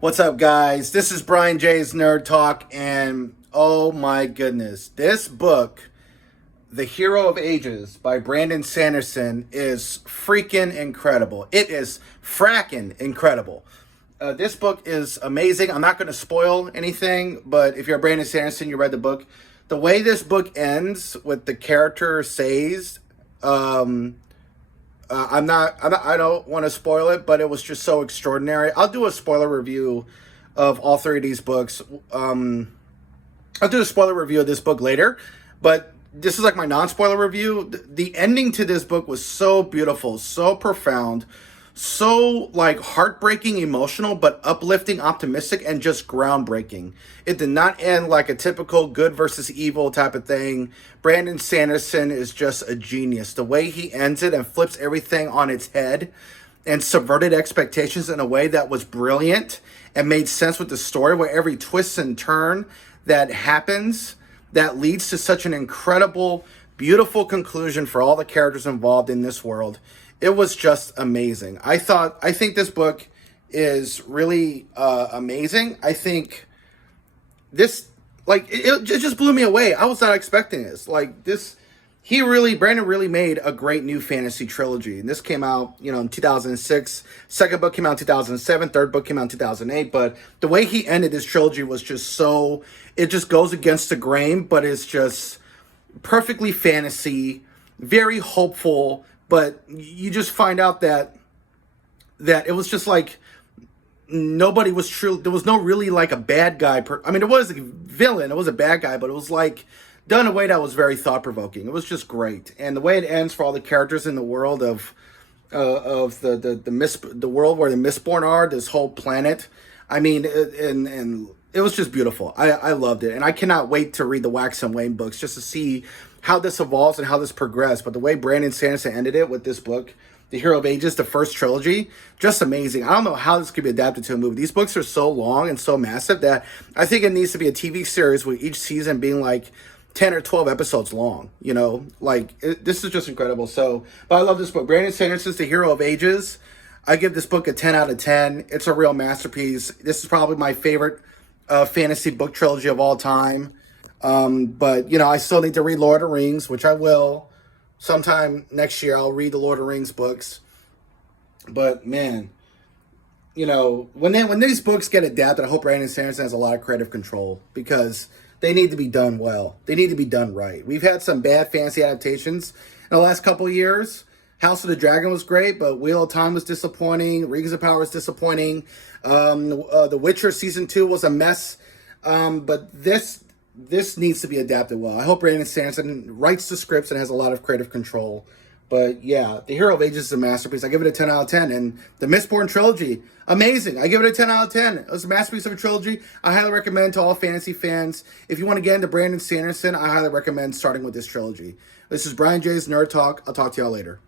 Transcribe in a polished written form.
What's up, guys? This is Brian J's Nerd Talk, and oh my goodness, this book, The Hero of Ages by Brandon Sanderson, is freaking incredible. It is fracking incredible. This book is amazing. I'm not going to spoil anything, but if you're a Brandon Sanderson, you read the book. The way this book ends with the character says, I don't want to spoil it, but it was just so extraordinary. I'll do a spoiler review of all three of these books. I'll do a spoiler review of this book later, but this is like my non-spoiler review. The ending to this book was so beautiful, so profound, so like heartbreaking, emotional, but uplifting, optimistic, and just groundbreaking. It did not end like a typical good versus evil type of thing. Brandon Sanderson is just a genius. The way he ends it and flips everything on its head and subverted expectations in a way that was brilliant and made sense with the story, where every twist and turn that happens that leads to such an incredible, beautiful conclusion for all the characters involved in this world. It was just amazing. I think this book is really amazing. I think this, like, it just blew me away. I was not expecting this. Like, Brandon really made a great new fantasy trilogy. And this came out, in 2006. Second book came out in 2007. Third book came out in 2008. But the way he ended this trilogy was just it just goes against the grain, but it's just perfectly fantasy, very hopeful. But you just find out that it was just like nobody was true. There was no really like a bad guy. There was a villain. It was a bad guy, but it was like done in a way that was very thought-provoking. It was just great. And the way it ends for all the characters in the world of the world where the Mistborn are, this whole planet. And it was just beautiful. I loved it. And I cannot wait to read the Wax and Wayne books just to see how this evolves and how this progressed. But the way Brandon Sanderson ended it with this book, The Hero of Ages, the first trilogy, just amazing. I don't know how this could be adapted to a movie. These books are so long and so massive that I think it needs to be a TV series with each season being like 10 or 12 episodes long. This is just incredible. But I love this book. Brandon Sanderson's The Hero of Ages. I give this book a 10 out of 10. It's a real masterpiece. This is probably my favorite fantasy book trilogy of all time. But I still need to read Lord of the Rings, which I will sometime next year. I'll read the Lord of the Rings books. But man, when these books get adapted, I hope Brandon Sanderson has a lot of creative control, because they need to be done well. They need to be done right. We've had some bad fantasy adaptations in the last couple of years. House of the Dragon was great, but Wheel of Time was disappointing. Rings of Power was disappointing. The Witcher Season 2 was a mess. But this needs to be adapted well. I hope Brandon Sanderson writes the scripts and has a lot of creative control. But yeah, The Hero of Ages is a masterpiece. I give it a 10 out of 10. And the Mistborn trilogy, amazing. I give it a 10 out of 10. It was a masterpiece of a trilogy. I highly recommend to all fantasy fans. If you want to get into Brandon Sanderson, I highly recommend starting with this trilogy. This is Brian J's Nerd Talk. I'll talk to y'all later.